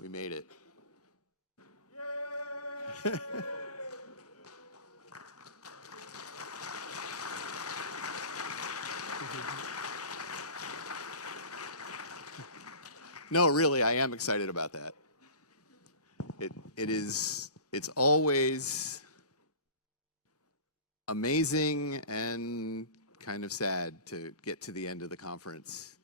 We made it. No, really, I am excited about that. It's always amazing and kind of sad to get to the end of the conference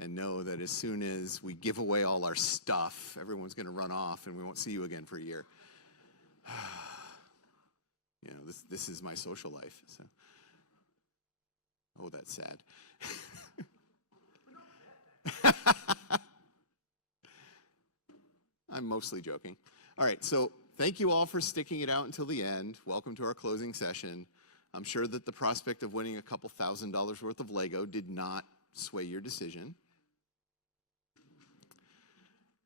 and know that as soon as we give away all our stuff, everyone's going to run off and we won't see you again for a year. You know, this is my social life. So, oh, that's sad. I'm mostly joking. All right, so thank you all for sticking it out until the end. Welcome to our closing session. I'm sure that the prospect of winning a couple $1,000s worth of Lego did not sway your decision.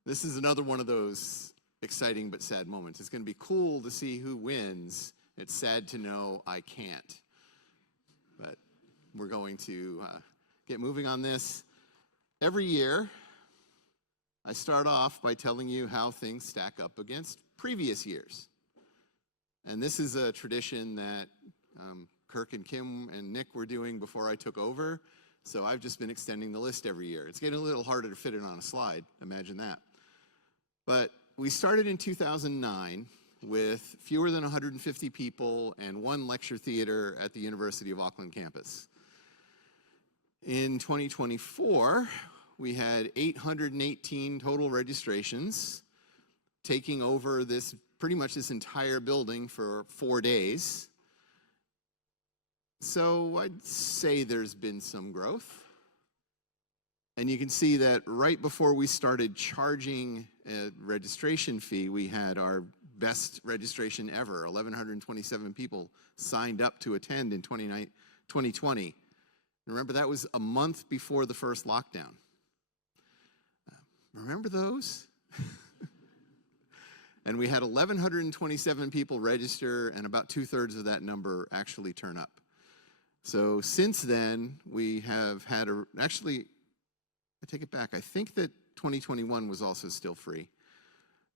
This is another one of those exciting but sad moments. It's going to be cool to see who wins. It's sad to know I can't. But we're going to get moving on this. Every year, I start off by telling you how things stack up against previous years. And this is a tradition that Kirk and Kim and Nick were doing before I took over. So I've just been extending the list every year. It's getting a little harder to fit it on a slide, imagine that. But we started in 2009 with fewer than 150 people and one lecture theater at the University of Auckland campus. In 2024, we had 818 total registrations, taking over pretty much this entire building for 4 days. So I'd say there's been some growth. And you can see that right before we started charging a registration fee, we had our best registration ever. 1,127 people signed up to attend in 2020. Remember, that was a month before the first lockdown. Remember those? And we had 1,127 people register, and about 2/3 of that number actually turn up. So since then, we have had actually, I take it back, I think that 2021 was also still free.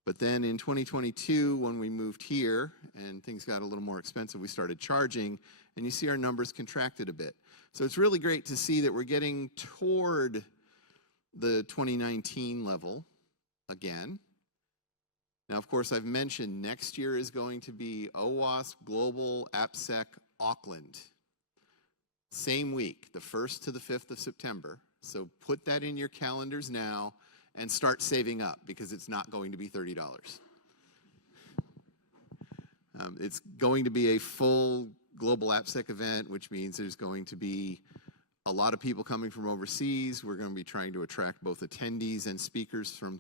But then in 2022, when we moved here and things got a little more expensive, we started charging, and you see our numbers contracted a bit. So it's really great to see that we're getting toward the 2019 level again. Now, of course, I've mentioned next year is going to be OWASP Global AppSec Auckland. Same week, the 1st to the 5th of September. So put that in your calendars now and start saving up, because it's not going to be $30. It's going to be a full global AppSec event, which means there's going to be a lot of people coming from overseas. We're going to be trying to attract both attendees and speakers from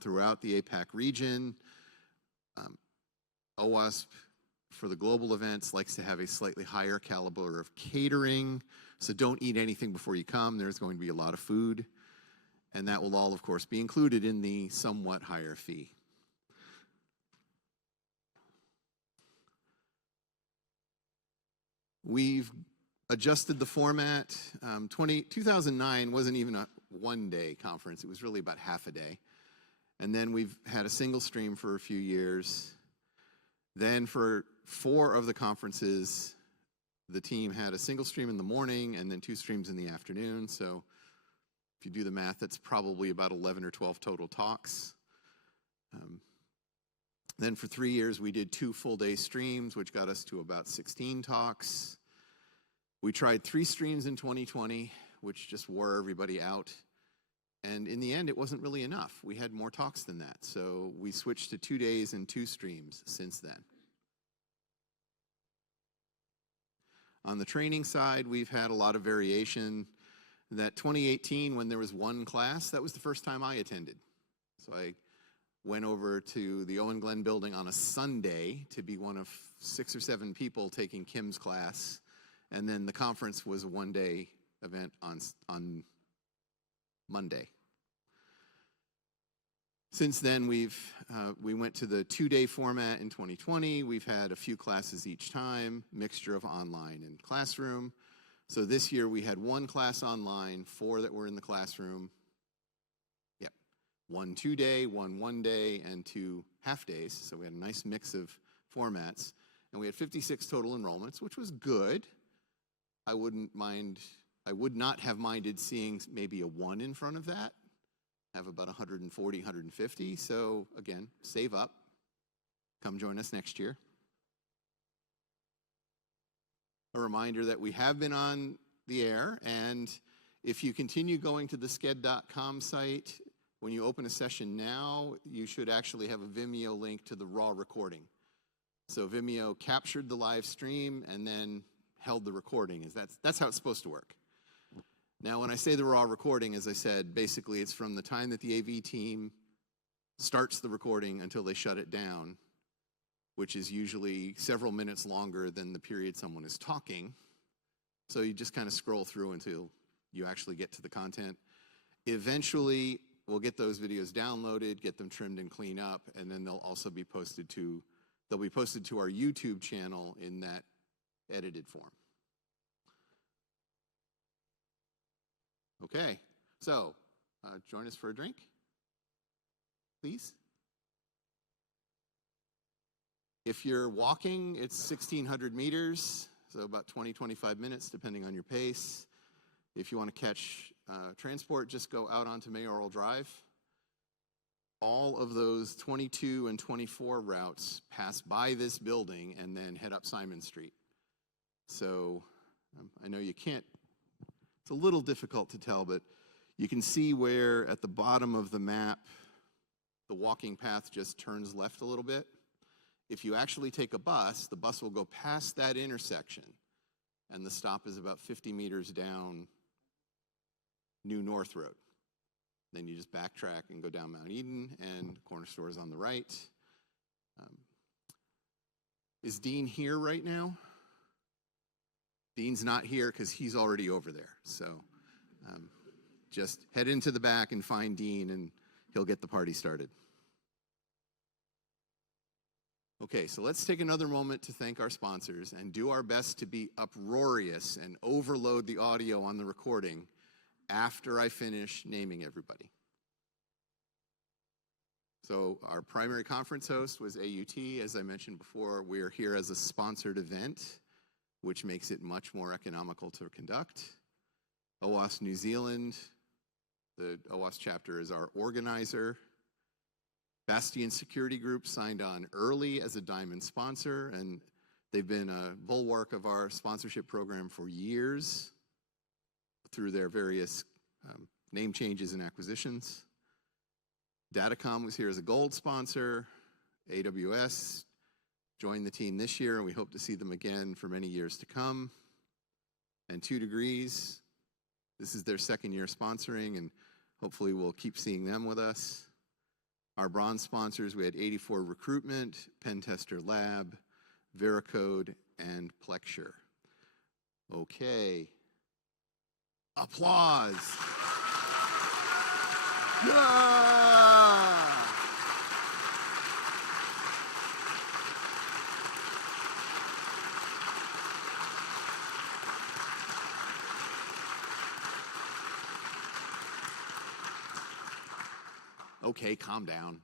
throughout the APAC region. OWASP, for the global events, likes to have a slightly higher caliber of catering. So don't eat anything before you come. There's going to be a lot of food. And that will all, of course, be included in the somewhat higher fee. We've adjusted the format. 2009 wasn't even a one-day conference. It was really about half a day. And then we've had a single stream for a few years. Then for 4 of the conferences, the team had a single stream in the morning and then 2 streams in the afternoon. So if you do the math, that's probably about 11 or 12 total talks. Then for 3 years, we did 2 full-day streams, which got us to about 16 talks. We tried 3 streams in 2020, which just wore everybody out. And in the end, it wasn't really enough. We had more talks than that. So we switched to 2 days and 2 streams since then. On the training side, we've had a lot of variation. That 2018, when there was 1 class, that was the first time I attended. So I went over to the Owen Glen building on a Sunday to be one of 6 or 7 people taking Kim's class. And then the conference was a 1-day event on Monday. Since then, we went to the 2-day format in 2020. We've had a few classes each time, mixture of online and classroom. So this year we had 1 class online, 4 that were in the classroom. Yep, one 2-day, one 1-day, and 2 half-days. So we had a nice mix of formats. And we had 56 total enrollments, which was good. I would not have minded seeing maybe a 1 in front of that, have about 140, 150. So again, save up. Come join us next year. A reminder that we have been on the air, and if you continue going to the sked.com site, when you open a session now, you should actually have a Vimeo link to the raw recording. So Vimeo captured the live stream and then held the recording. That's how it's supposed to work. Now, when I say the raw recording, as I said, basically it's from the time that the AV team starts the recording until they shut it down, which is usually several minutes longer than the period someone is talking. So you just kind of scroll through until you actually get to the content. Eventually, we'll get those videos downloaded, get them trimmed and cleaned up, and then they'll also be posted to our YouTube channel in that edited form. Okay, so join us for a drink, please. If you're walking, it's 1,600 meters, so about 20, 25 minutes, depending on your pace. If you want to catch transport, just go out onto Mayoral Drive. All of those 22 and 24 routes pass by this building and then head up Simon Street. So I know you can't, it's a little difficult to tell, but you can see where at the bottom of the map, the walking path just turns left a little bit. If you actually take a bus, the bus will go past that intersection, and the stop is about 50 meters down New North Road. Then you just backtrack and go down Mount Eden, and corner store is on the right. Is Dean here right now? Dean's not here because he's already over there. So just head into the back and find Dean, and he'll get the party started. Okay, so let's take another moment to thank our sponsors and do our best to be uproarious and overload the audio on the recording after I finish naming everybody. So our primary conference host was AUT. As I mentioned before, we are here as a sponsored event, which makes it much more economical to conduct. OWASP New Zealand, the OWASP chapter, is our organizer. Bastion Security Group signed on early as a diamond sponsor, and they've been a bulwark of our sponsorship program for years through their various name changes and acquisitions. Datacom was here as a gold sponsor. AWS joined the team this year, and we hope to see them again for many years to come. And 2 Degrees, this is their 2nd year sponsoring, and hopefully we'll keep seeing them with us. Our bronze sponsors, we had 84 Recruitment, Pentester Lab, Veracode, and Plexure. Okay. Applause. Yeah! Okay, calm down.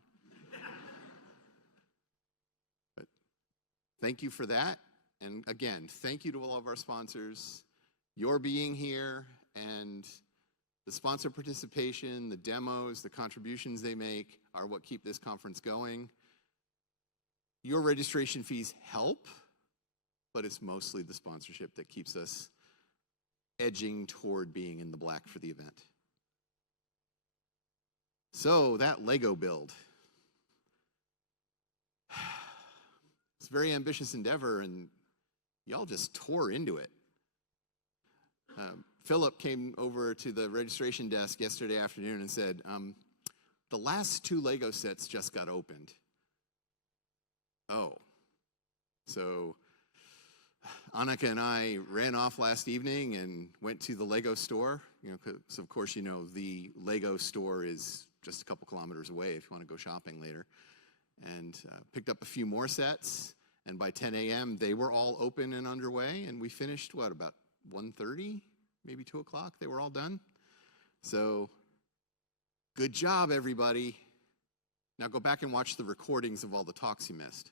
But thank you for that. And again, thank you to all of our sponsors. Your being here and the sponsor participation, the demos, the contributions they make are what keep this conference going. Your registration fees help, but it's mostly the sponsorship that keeps us edging toward being in the black for the event. So that Lego build. It's a very ambitious endeavor, and y'all just tore into it. Philip came over to the registration desk yesterday afternoon and said, the last 2 Lego sets just got opened. Oh. So Annika and I ran off last evening and went to the Lego store. You know, because of course, you know, the Lego store is just a couple kilometers away if you want to go shopping later. And picked up a few more sets. And by 10 a.m., they were all open and underway. And we finished, what, about 1:30, maybe 2 o'clock? They were all done. So Good job, everybody. Now go back and watch the recordings of all the talks you missed.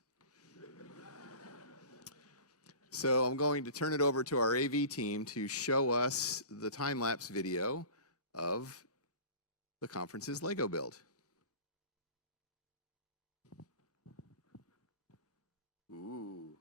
So I'm going to turn it over to our AV team to show us the time-lapse video of the conference's Lego build. Ooh.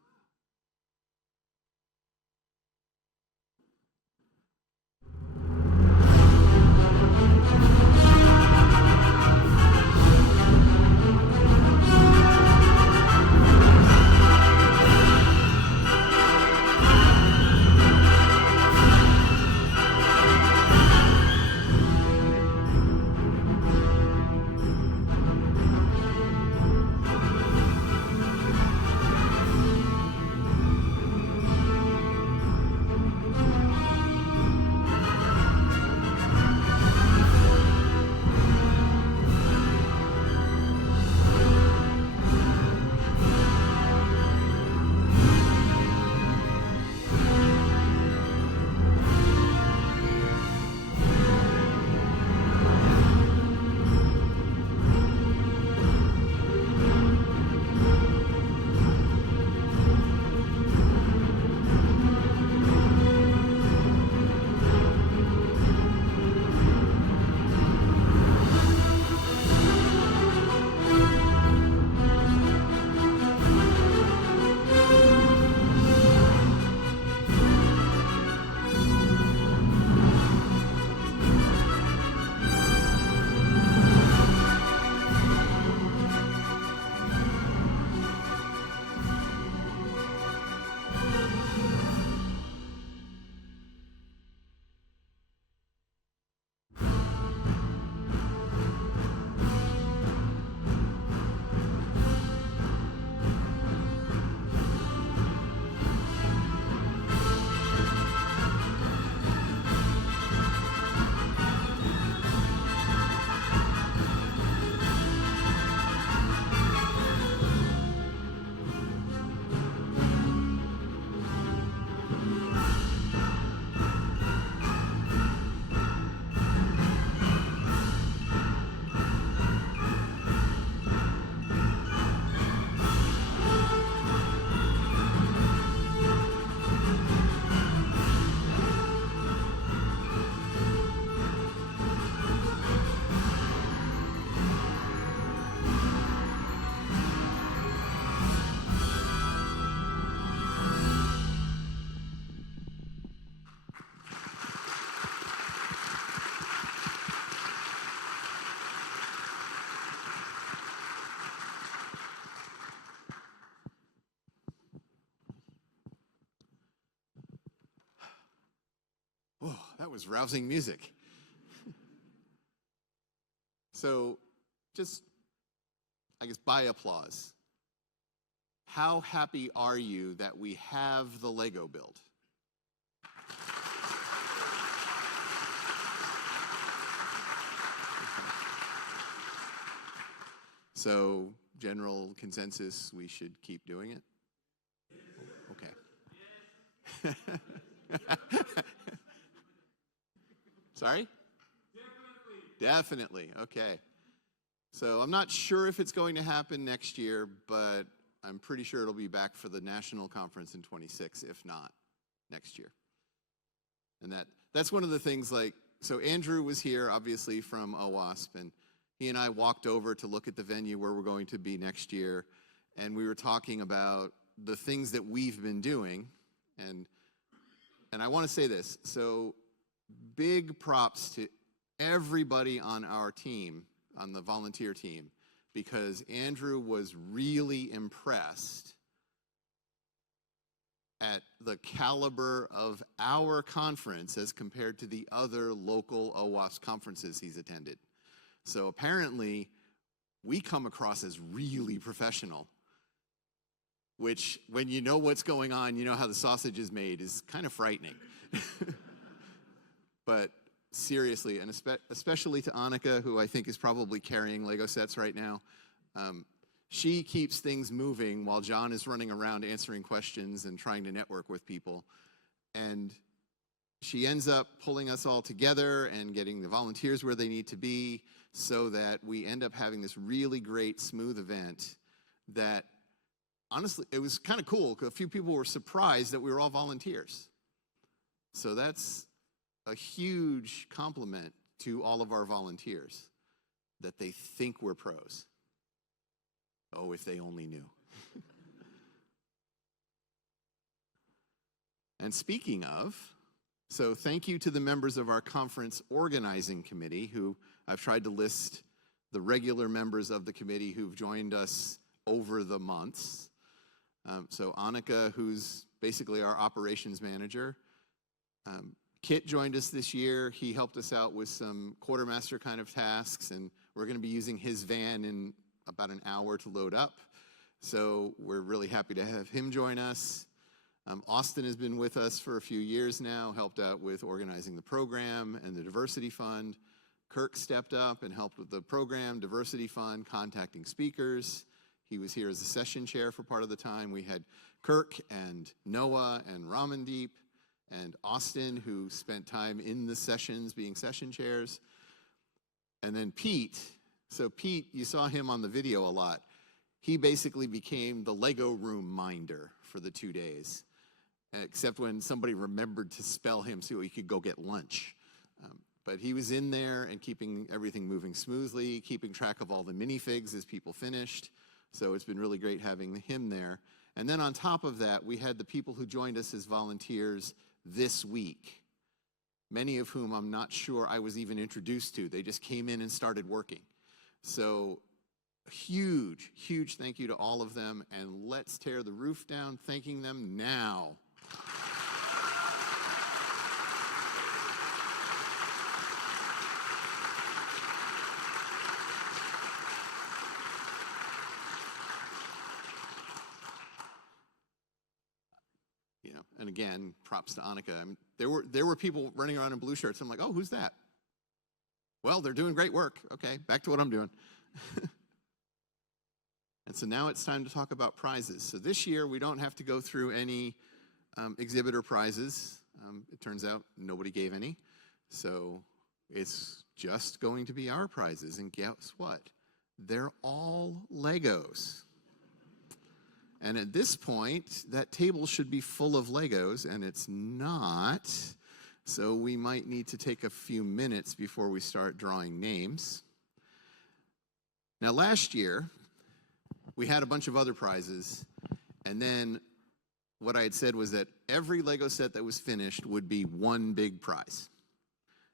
Oh, that was rousing music. So, just, I guess, by applause, how happy are you that we have the Lego build? So, general consensus, we should keep doing it? Okay. Sorry? Definitely. Okay. So I'm not sure if it's going to happen next year, but I'm pretty sure it'll be back for the national conference in 26, if not next year. And that's one of the things, like, so Andrew was here, obviously, from OWASP, and he and I walked over to look at the venue where we're going to be next year, and we were talking about the things that we've been doing, and I want to say this. So big props to everybody on our team, on the volunteer team, because Andrew was really impressed at the caliber of our conference as compared to the other local OWASP conferences he's attended. So apparently, we come across as really professional, which, when you know what's going on, you know how the sausage is made, is kind of frightening. But seriously, and especially to Annika, who I think is probably carrying Lego sets right now, she keeps things moving while John is running around answering questions and trying to network with people. And she ends up pulling us all together and getting the volunteers where they need to be so that we end up having this really great, smooth event that, honestly, it was kind of cool. A few people were surprised that we were all volunteers. So that's a huge compliment to all of our volunteers, that they think we're pros. Oh, if they only knew. And speaking of, so thank you to the members of our conference organizing committee, who I've tried to list the regular members of the committee who've joined us over the months. So Annika, who's basically our operations manager. Kit joined us this year. He helped us out with some quartermaster kind of tasks, and we're going to be using his van in about an hour to load up. So we're really happy to have him join us. Austin has been with us for a few years now, helped out with organizing the program and the diversity fund. Kirk stepped up and helped with the program, diversity fund, contacting speakers. He was here as a session chair for part of the time. We had Kirk and Noah and Ramandeep and Austin, who spent time in the sessions being session chairs. And then Pete. So Pete, you saw him on the video a lot. He basically became the Lego room minder for the 2 days, except when somebody remembered to spell him so he could go get lunch. But he was in there and keeping everything moving smoothly, keeping track of all the minifigs as people finished. So it's been really great having him there. And then on top of that, we had the people who joined us as volunteers this week, many of whom I'm not sure I was even introduced to. They just came in and started working. So huge, huge thank you to all of them, and let's tear the roof down thanking them now. And again, props to Annika. I mean, there were people running around in blue shirts. I'm like, oh, who's that? Well, they're doing great work. Okay, back to what I'm doing. And so now it's time to talk about prizes. So this year, we don't have to go through any exhibitor prizes. It turns out nobody gave any. So it's just going to be our prizes. And guess what? They're all Legos. And at this point, that table should be full of Legos, and it's not. So we might need to take a few minutes before we start drawing names. Now, last year, we had a bunch of other prizes, and then what I had said was that every Lego set that was finished would be one big prize.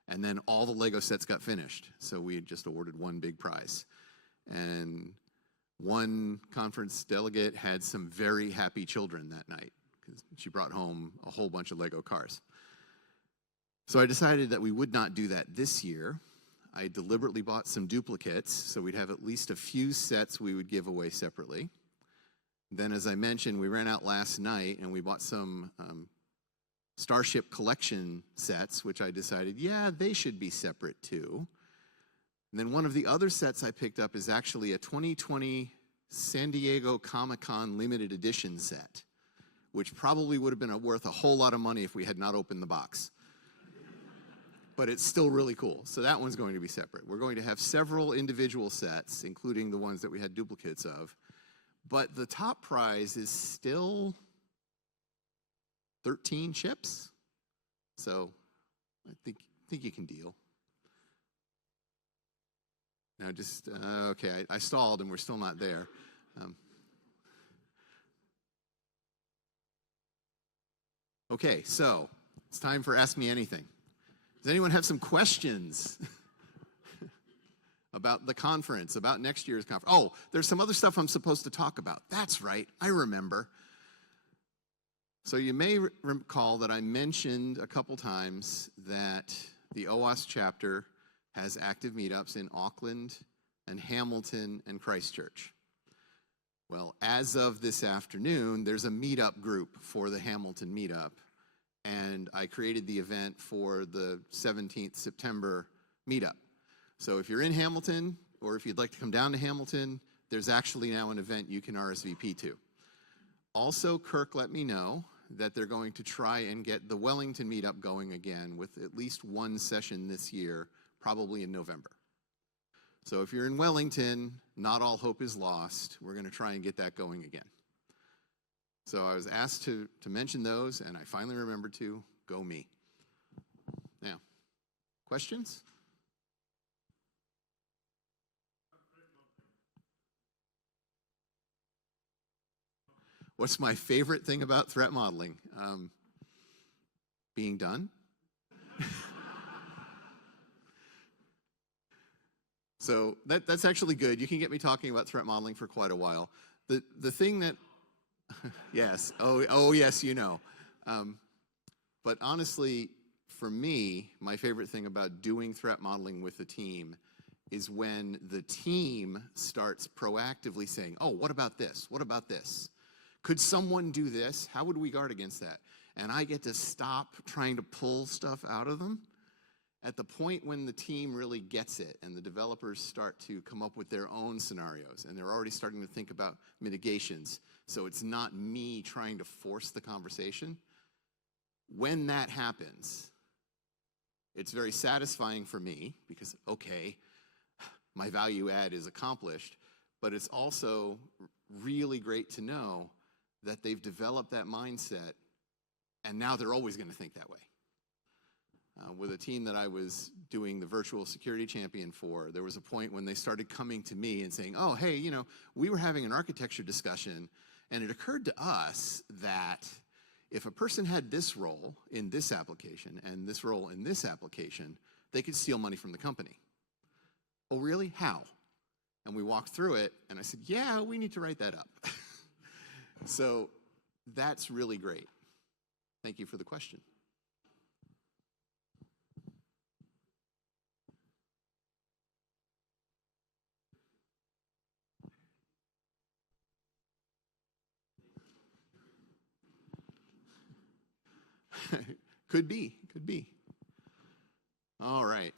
And then all the Lego sets got finished, so we had just awarded one big prize. And one conference delegate had some very happy children that night because she brought home a whole bunch of Lego cars. So I decided that we would not do that this year. I deliberately bought some duplicates so we'd have at least a few sets we would give away separately. Then, as I mentioned, we ran out last night and we bought some Starship Collection sets, which I decided, yeah, they should be separate too. And then one of the other sets I picked up is actually a 2020 San Diego Comic-Con limited edition set, which probably would have been worth a whole lot of money if we had not opened the box. But it's still really cool. So that one's going to be separate. We're going to have several individual sets, including the ones that we had duplicates of. But the top prize is still 13 chips. So I think you can deal. Now just, okay, I stalled and we're still not there. Okay, so it's time for Ask Me Anything. Does anyone have some questions about the conference, about next year's conference? Oh, there's some other stuff I'm supposed to talk about. That's right, I remember. So you may recall that I mentioned a couple times that the OWASP chapter has active meetups in Auckland and Hamilton and Christchurch. Well, as of this afternoon, there's a meetup group for the Hamilton meetup, and I created the event for the 17th September meetup. So if you're in Hamilton, or if you'd like to come down to Hamilton, there's actually now an event you can RSVP to. Also, Kirk let me know that they're going to try and get the Wellington meetup going again with at least one session this year, probably in November. So if you're in Wellington, not all hope is lost. We're going to try and get that going again. So I was asked to mention those, and I finally remembered to. Go me. Now, questions? What's my favorite thing about threat modeling? Being done. So that's actually good. You can get me talking about threat modeling for quite a while. The thing that, yes, oh yes, you know. But honestly, for me, my favorite thing about doing threat modeling with the team is when the team starts proactively saying, oh, what about this? What about this? Could someone do this? How would we guard against that? And I get to stop trying to pull stuff out of them. At the point when the team really gets it and the developers start to come up with their own scenarios and they're already starting to think about mitigations, so it's not me trying to force the conversation. When that happens, it's very satisfying for me because, okay, my value add is accomplished, but it's also really great to know that they've developed that mindset and now they're always going to think that way. With a team that I was doing the virtual security champion for, there was a point when they started coming to me and saying, oh, hey, you know, we were having an architecture discussion and it occurred to us that if a person had this role in this application and this role in this application, they could steal money from the company. Oh, really? How? And we walked through it and I said, yeah, we need to write that up. So that's really great. Thank you for the question. Could be, could be. All right.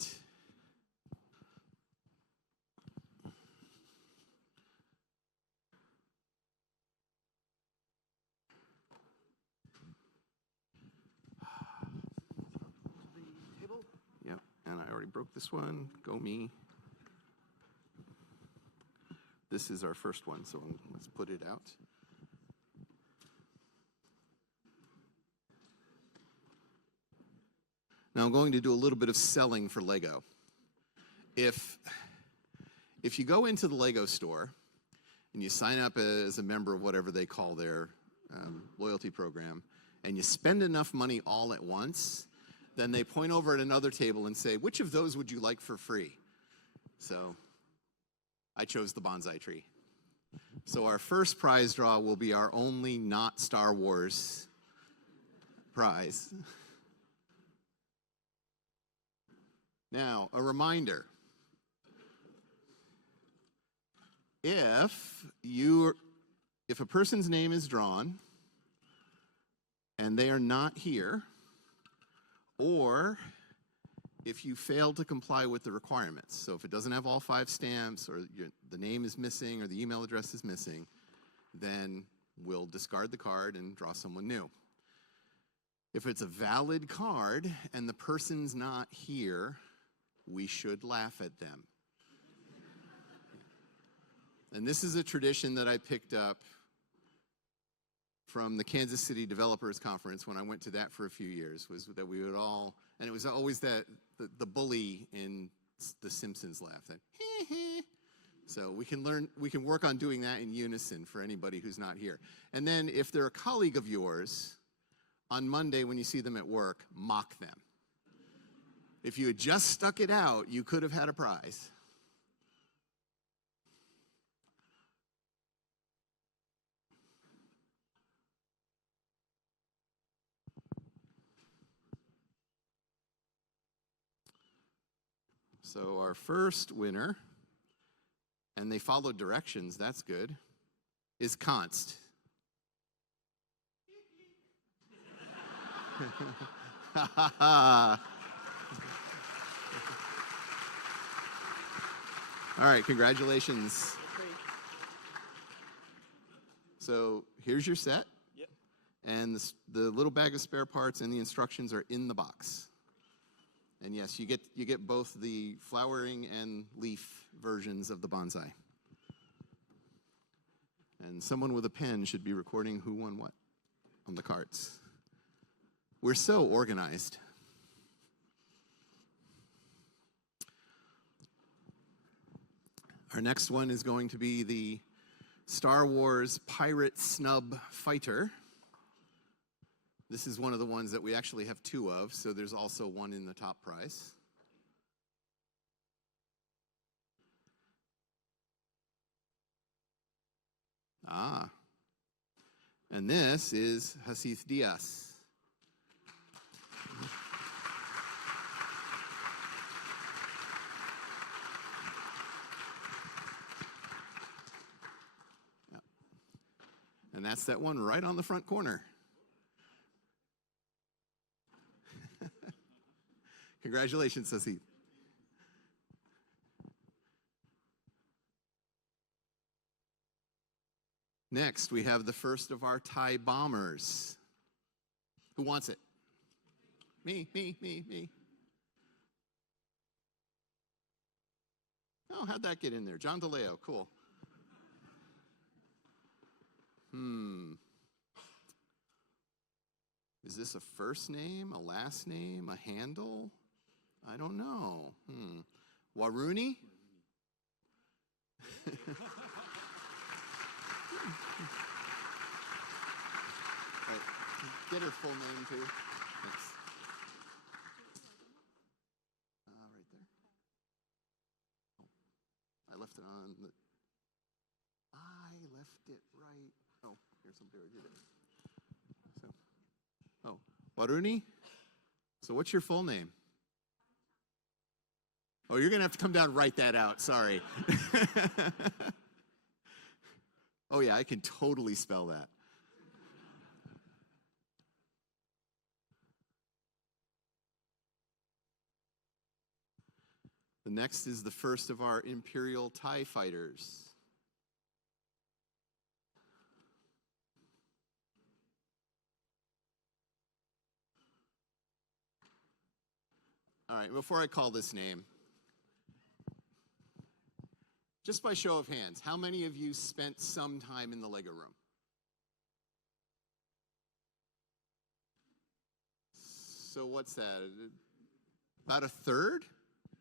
Yep, and I already broke this one. Go me. This is our first one, so let's put it out. Now I'm going to do a little bit of selling for Lego. If you go into the Lego store and you sign up as a member of whatever they call their loyalty program, and you spend enough money all at once, then they point over at another table and say, which of those would you like for free? So I chose the bonsai tree. So our first prize draw will be our only not Star Wars prize. Now, a reminder. If a person's name is drawn and they are not here, or if you fail to comply with the requirements, so if it doesn't have all 5 stamps, or the name is missing, or the email address is missing, then we'll discard the card and draw someone new. If it's a valid card and the person's not here, we should laugh at them. And this is a tradition that I picked up from the Kansas City Developers Conference when I went to that for a few years, was that we would all, and it was always that the bully in The Simpsons laugh. That, so we can work on doing that in unison for anybody who's not here. And then if they're a colleague of yours, on Monday when you see them at work, mock them. If you had just stuck it out, you could have had a prize. So our first winner, and they followed directions, that's good, is Const. All right, congratulations. So here's your set. Yep. And the little bag of spare parts and the instructions are in the box. And yes, you get both the flowering and leaf versions of the bonsai. And someone with a pen should be recording who won what on the cards. We're so organized. Our next one is going to be the Star Wars Pirate Snub Fighter. This is one of the ones that we actually have two of, so there's also one in the top prize. Ah. And this is Hasith Diaz. Yep. And that's that one right on the front corner. Congratulations, Hasith. Next, we have the first of our Thai bombers. Who wants it? Me. Oh, how'd that get in there? John DeLeo, cool. Is this a first name, a last name, a handle? I don't know. Waruni? Right. Get her full name too. Thanks. Right there. Oh, I left it on the. I left it right. Oh, here's somebody who did it. So, oh, Waruni. So, what's your full name? Oh, you're gonna have to come down and write that out. Sorry. Oh yeah, I can totally spell that. The next is the first of our Imperial TIE fighters. All right, before I call this name, just by show of hands, how many of you spent some time in the Lego room? So what's that? About a third?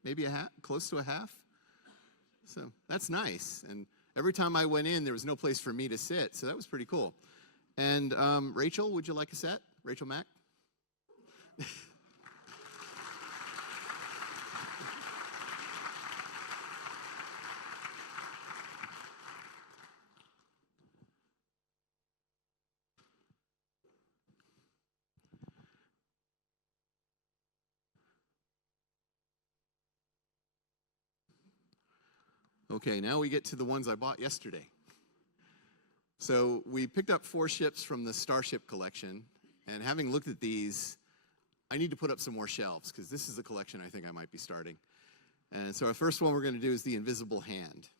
Maybe a half? Close to a half? So that's nice. And every time I went in, there was no place for me to sit. So that was pretty cool. And Rachel, would you like a set? Rachel Mack? Okay, now we get to the ones I bought yesterday. So we picked up 4 ships from the Starship collection, and having looked at these, I need to put up some more shelves, because this is a collection I think I might be starting. And so our first one we're going to do is the Invisible Hand.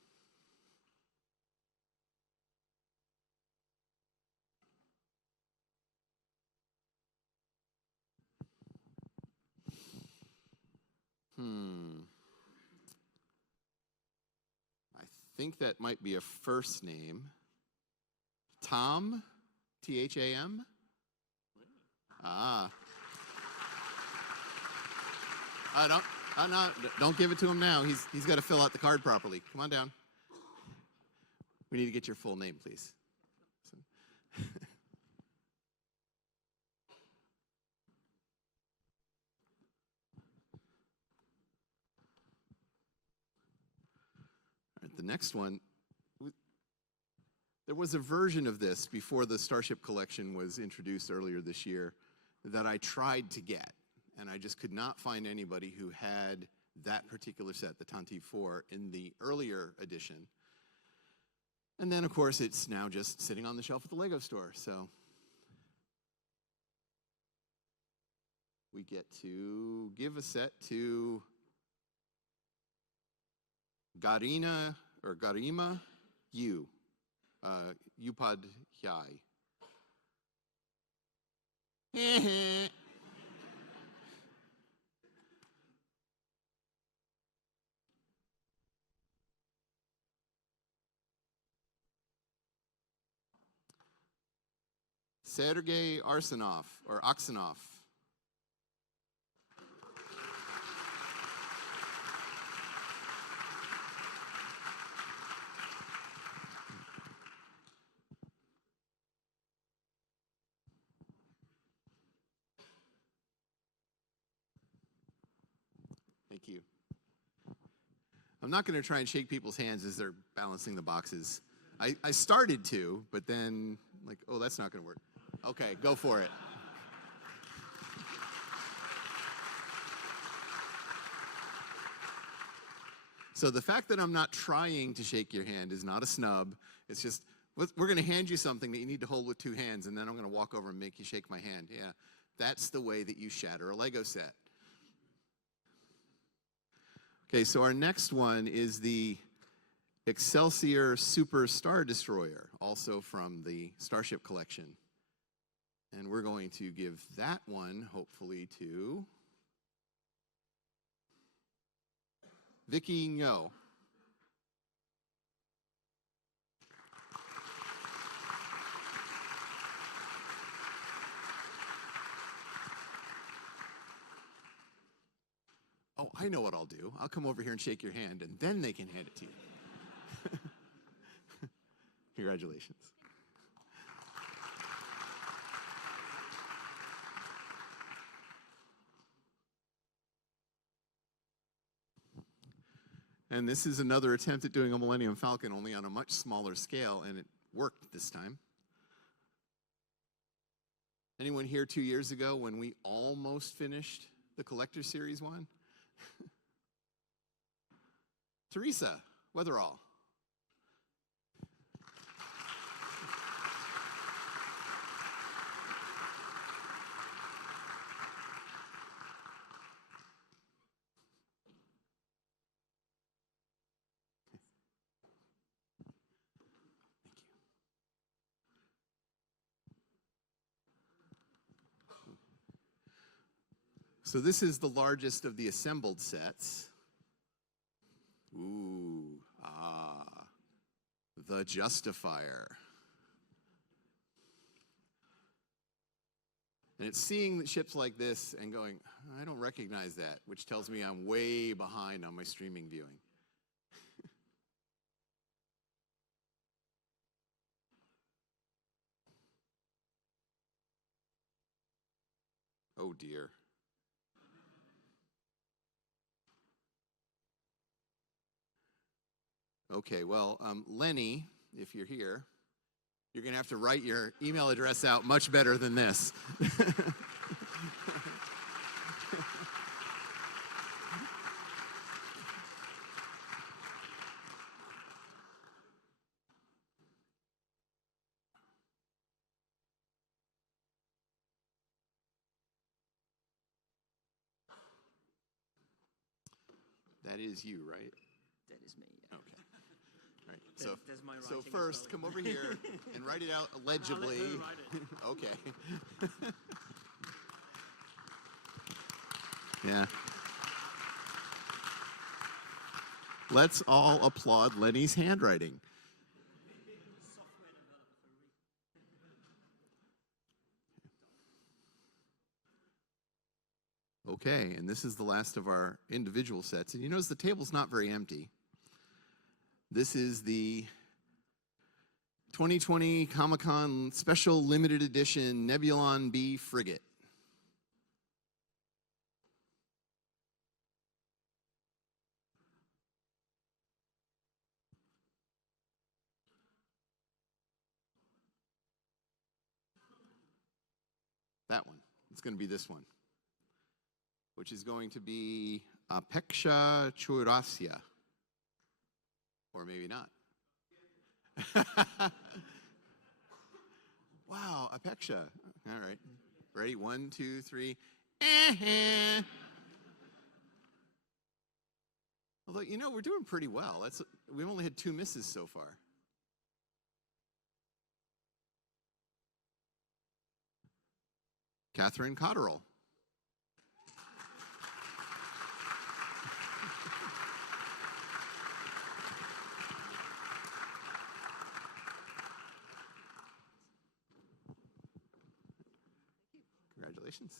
I think that might be a first name. Tom? T-H-A-M? Ah. Don't give it to him now. He's got to fill out the card properly. Come on down. We need to get your full name, please. The next one, there was a version of this before the Starship collection was introduced earlier this year that I tried to get, and I just could not find anybody who had that particular set, the Tantive 4, in the earlier edition. And then, of course, it's now just sitting on the shelf at the Lego store, so we get to give a set to Garima Upadhyay. Sergei Arsenov, or Aksanov. Thank you. I'm not going to try and shake people's hands as they're balancing the boxes. I started to, but then, like, oh, that's not going to work. Okay, go for it. So the fact that I'm not trying to shake your hand is not a snub. It's just, we're going to hand you something that you need to hold with two hands, and then I'm going to walk over and make you shake my hand. Yeah, that's the way that you shatter a Lego set. Okay, so our next one is the Excelsior Super Star Destroyer, also from the Starship Collection. And we're going to give that one, hopefully, to Vicky Ngo. Oh, I know what I'll do. I'll come over here and shake your hand, and then they can hand it to you. Congratulations. And this is another attempt at doing a Millennium Falcon, only on a much smaller scale, and it worked this time. Anyone here 2 years ago when we almost finished the Collector Series one? Teresa Weatherall. So this is the largest of the assembled sets. Ooh, the Justifier. And it's seeing ships like this and going, I don't recognize that, which tells me I'm way behind on my streaming viewing. Oh dear. Okay, well, Lenny, if you're here, you're going to have to write your email address out much better than this. That is you, right? That is me. Yeah. Okay. All right. So first, come over here and write it out legibly. I'll let her write it. Okay. Yeah. Let's all applaud Lenny's handwriting. Okay, and this is the last of our individual sets. And you notice the table's not very empty. This is the 2020 Comic-Con Special Limited Edition Nebulon B Frigate. That one. It's going to be this one, which is going to be Apeksha Churasia. Or maybe not. Wow, Apeksha. All right. Ready? 1, 2, 3. Although, you know, we're doing pretty well. We've only had 2 misses so far. Catherine Cotterill. Congratulations.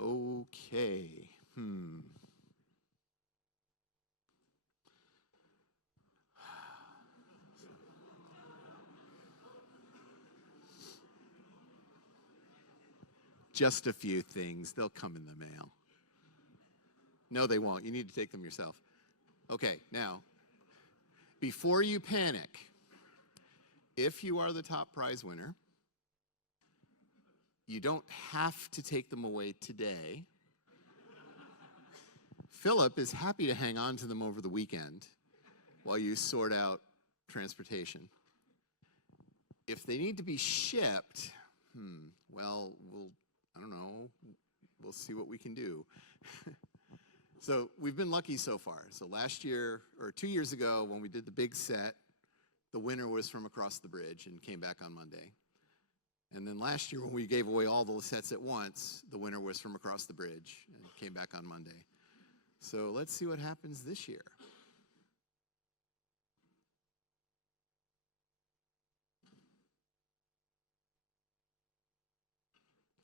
Okay. Just a few things. They'll come in the mail. No, they won't. You need to take them yourself. Okay, now, before you panic, if you are the top prize winner, you don't have to take them away today. Philip is happy to hang on to them over the weekend while you sort out transportation. If they need to be shipped, well, I don't know, we'll see what we can do. So we've been lucky so far. So last year, or 2 years ago, when we did the big set, the winner was from across the bridge and came back on Monday. And then last year, when we gave away all the sets at once, the winner was from across the bridge and came back on Monday. So let's see what happens this year.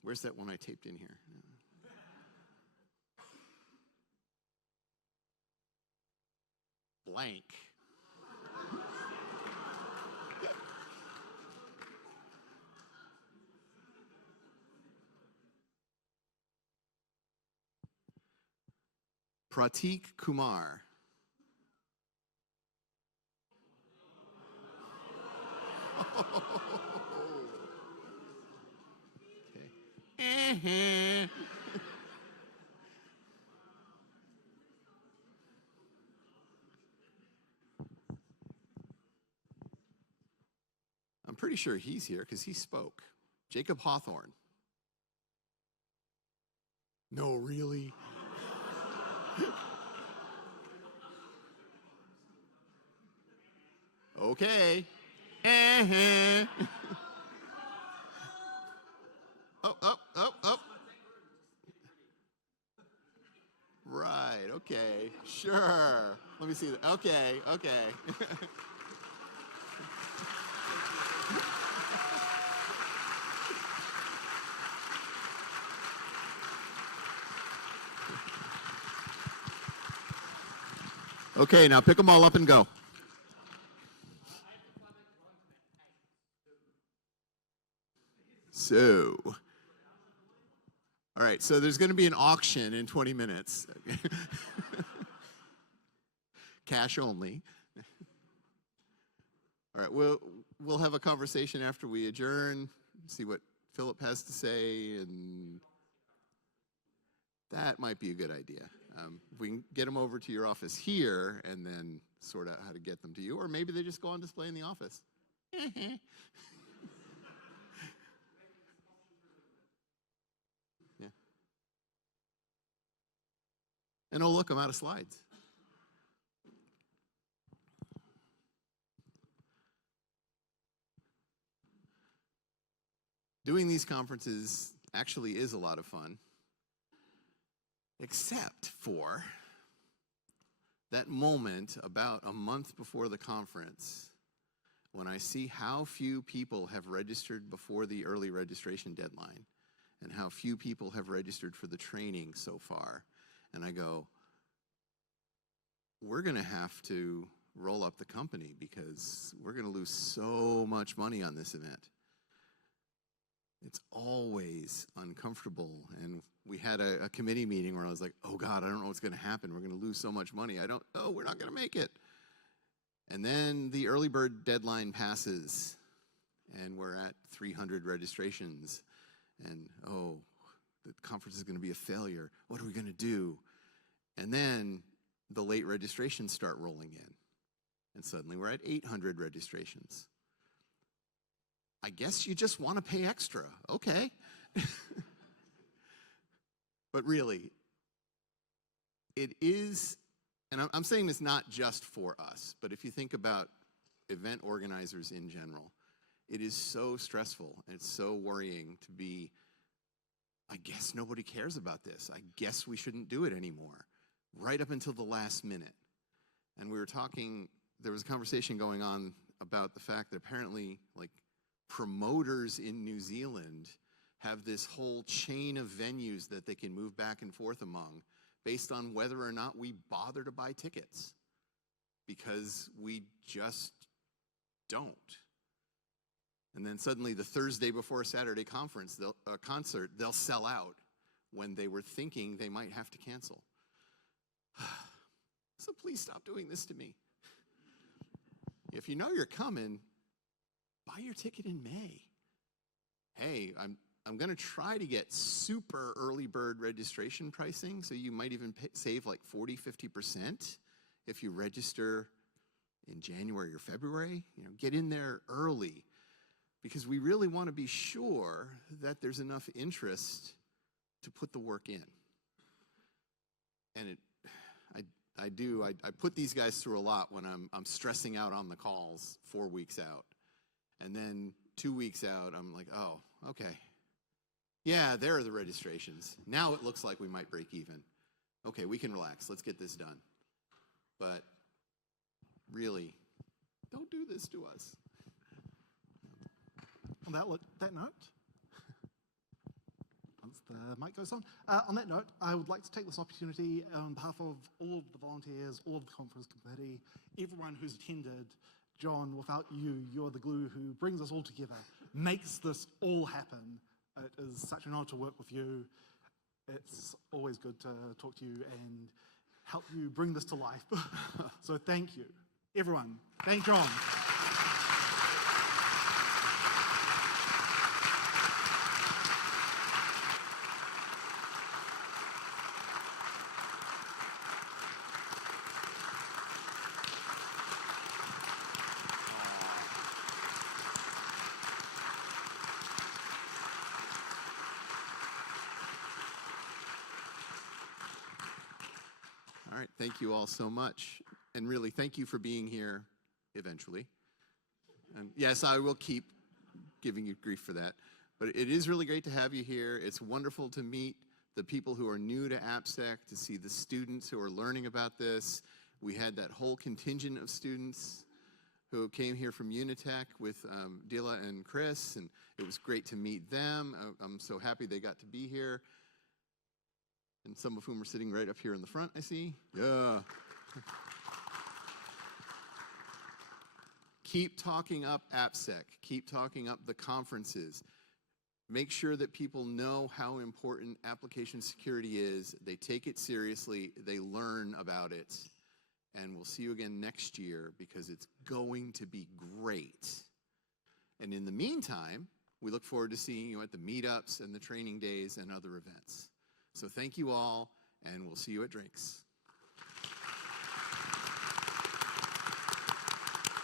Where's that one I taped in here? Blank. Pratik Kumar. Okay. I'm pretty sure he's here because he spoke. Jacob Hawthorne. No, really? Okay. Oh. Right, okay, sure. Let me see that. Okay. Okay, now pick them all up and go. So, all right, so there's going to be an auction in 20 minutes. Cash only. All right, we'll have a conversation after we adjourn, see what Philip has to say, and that might be a good idea. We can get them over to your office here and then sort out how to get them to you, or maybe they just go on display in the office. Yeah. And oh, look, I'm out of slides. Doing these conferences actually is a lot of fun, except for that moment about a month before the conference when I see how few people have registered before the early registration deadline and how few people have registered for the training so far. And I go, we're going to have to roll up the company because we're going to lose so much money on this event. It's always uncomfortable. And we had a committee meeting where I was like, oh God, I don't know what's going to happen. We're going to lose so much money. We're not going to make it. And then the early bird deadline passes and we're at 300 registrations. And the conference is going to be a failure. What are we going to do? And then the late registrations start rolling in. And suddenly we're at 800 registrations. I guess you just want to pay extra. Okay. But really, it is and I'm saying this not just for us, but if you think about event organizers in general, it is so stressful and it's so worrying to be, I guess nobody cares about this. I guess we shouldn't do it anymore, right up until the last minute. And we were talking, there was a conversation going on about the fact that apparently, like, promoters in New Zealand have this whole chain of venues that they can move back and forth among based on whether or not we bother to buy tickets, because we just don't. And then suddenly the Thursday before a Saturday concert, they'll sell out when they were thinking they might have to cancel. So please stop doing this to me. If you know you're coming, buy your ticket in May. Hey, I'm going to try to get super early bird registration pricing, so you might even save like 40–50% if you register in January or February. You know, get in there early, because we really want to be sure that there's enough interest to put the work in. And I put these guys through a lot when I'm stressing out on the calls 4 weeks out. And then 2 weeks out, I'm like, oh, okay. Yeah, there are the registrations. Now it looks like we might break even. Okay, we can relax. Let's get this done. But really, don't do this to us. On that note, once the mic goes on that note, I would like to take this opportunity on behalf of all of the volunteers, all of the conference committee, everyone who's attended. John, without you, you're the glue who brings us all together, makes this all happen. It is such an honor to work with you. It's always good to talk to you and help you bring this to life. So thank you. Everyone, thank John. All right, thank you all so much. And really, thank you for being here eventually. And yes, I will keep giving you grief for that. But it is really great to have you here. It's wonderful to meet the people who are new to AppSec, to see the students who are learning about this. We had that whole contingent of students who came here from Unitech with Dila and Chris, and it was great to meet them. I'm so happy they got to be here. And some of whom are sitting right up here in the front, I see. Yeah. Keep talking up AppSec. Keep talking up the conferences. Make sure that people know how important application security is. They take it seriously. They learn about it. And we'll see you again next year, because it's going to be great. And in the meantime, we look forward to seeing you at the meetups and the training days and other events. So thank you all, and we'll see you at drinks.